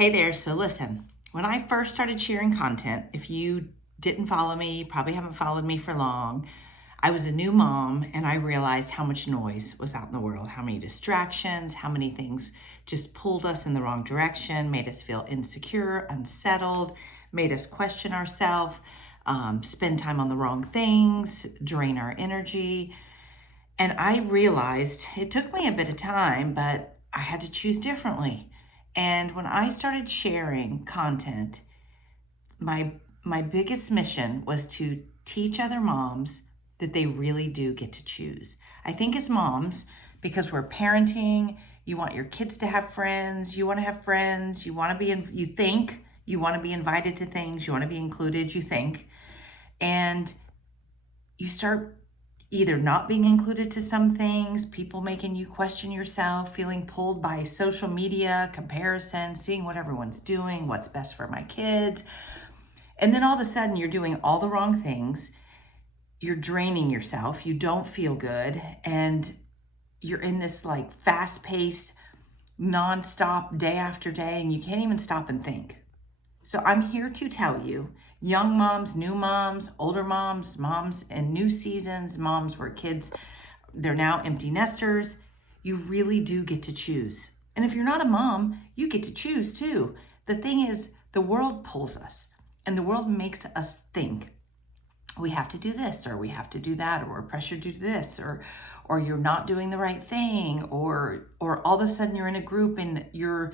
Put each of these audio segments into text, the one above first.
Hey there, so listen, when I first started sharing content, if you didn't follow me, you probably haven't followed me for long. I was a new mom and I realized how much noise was out in the world, how many distractions, how many things just pulled us in the wrong direction, made us feel insecure, unsettled, made us question ourselves, spend time on the wrong things, drain our energy. And I realized it took me a bit of time, but I had to choose differently. And when I started sharing content, my my biggest mission was to teach other moms that they really do get to choose. I think as moms, because we're parenting, you want your kids to have friends, you want to have friends, you want to be in, you think you want to be invited to things, you want to be included, you think, and you start either not being included to some things, people making you question yourself, feeling pulled by social media, comparison, seeing what everyone's doing, what's best for my kids. And then all of a sudden you're doing all the wrong things. You're draining yourself. You don't feel good. And you're in this like fast paced, nonstop day after day, and you can't even stop and think. So I'm here to tell you, young moms, new moms, older moms, moms in new seasons, moms where kids, they're now empty nesters, you really do get to choose. And if you're not a mom, you get to choose too. The thing is, the world pulls us and the world makes us think we have to do this or we have to do that, or we're pressured to do this, or you're not doing the right thing, or all of a sudden you're in a group and you're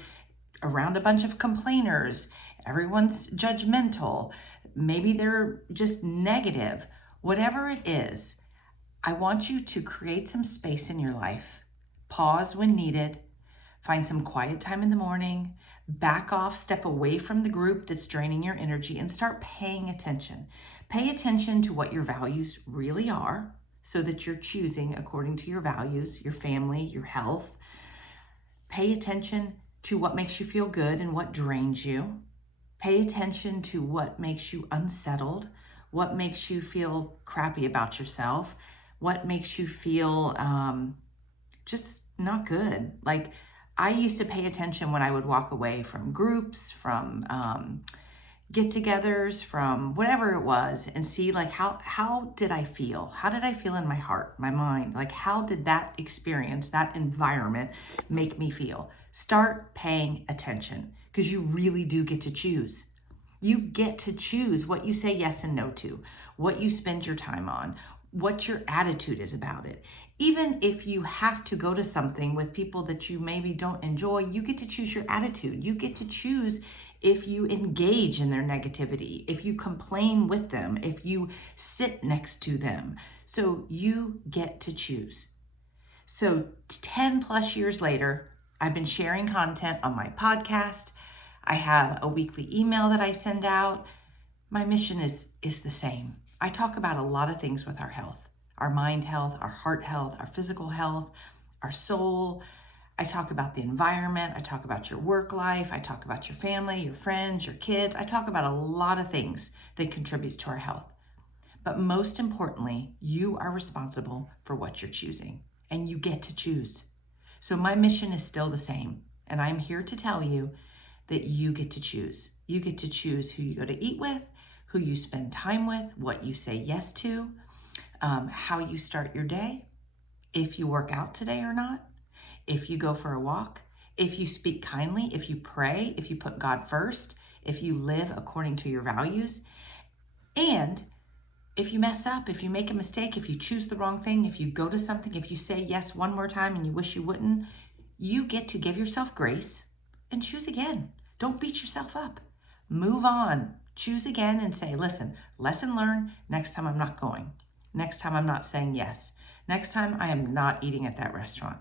around a bunch of complainers. Everyone's judgmental. Maybe they're just negative. Whatever it is, I want you to create some space in your life. Pause when needed. Find some quiet time in the morning. Back off, step away from the group that's draining your energy and start paying attention. Pay attention to what your values really are so that you're choosing according to your values, your family, your health. Pay attention to what makes you feel good and what drains you. Pay attention to what makes you unsettled, what makes you feel crappy about yourself, what makes you feel just not good. Like I used to pay attention when I would walk away from groups, from get-togethers, from whatever it was, and see like how did I feel? How did I feel in my heart, my mind? Like how did that experience, that environment make me feel? Start paying attention because you really do get to choose. You get to choose what you say yes and no to, what you spend your time on, what your attitude is about it. Even if you have to go to something with people that you maybe don't enjoy, you get to choose your attitude. You get to choose if you engage in their negativity, if you complain with them, if you sit next to them. So you get to choose. So 10 plus years later, I've been sharing content on my podcast. I have a weekly email that I send out. My mission is the same. I talk about a lot of things with our health, our mind health, our heart health, our physical health, our soul. I talk about the environment. I talk about your work life. I talk about your family, your friends, your kids. I talk about a lot of things that contributes to our health. But most importantly, you are responsible for what you're choosing and you get to choose. So my mission is still the same. And I'm here to tell you that you get to choose. You get to choose who you go to eat with, who you spend time with, what you say yes to, how you start your day, if you work out today or not, if you go for a walk, if you speak kindly, if you pray, if you put God first, if you live according to your values, and if you mess up, if you make a mistake, if you choose the wrong thing, if you go to something, if you say yes one more time and you wish you wouldn't, you get to give yourself grace and choose again. Don't beat yourself up. Move on. Choose again and say, listen, lesson learned. Next time I'm not going. Next time I'm not saying yes. Next time I am not eating at that restaurant.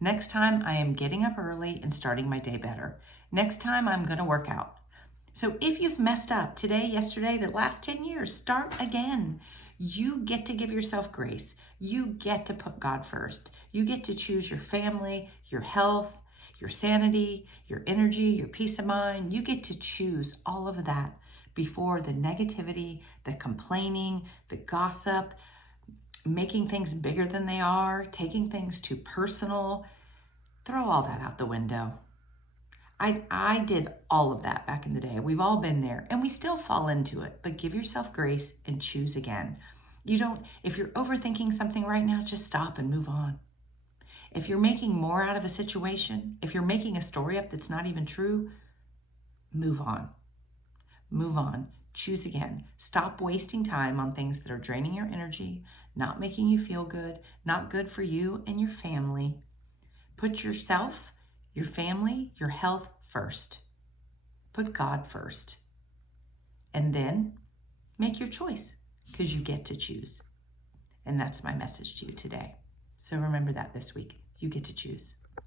Next time I am getting up early and starting my day better. Next time I'm going to work out. So if you've messed up today, yesterday, the last 10 years, start again. You get to give yourself grace. You get to put God first. You get to choose your family, your health, your sanity, your energy, your peace of mind. You get to choose all of that before the negativity, the complaining, the gossip, making things bigger than they are, taking things too personal. Throw all that out the window. I did all of that back in the day. We've all been there and we still fall into it, but give yourself grace and choose again. If you're overthinking something right now, just stop and move on. If you're making more out of a situation, if you're making a story up that's not even true, move on. Move on. Choose again. Stop wasting time on things that are draining your energy, not making you feel good, not good for you and your family. Put yourself, your family, your health first. Put God first. And then make your choice, because you get to choose. And that's my message to you today. So remember that this week. You get to choose.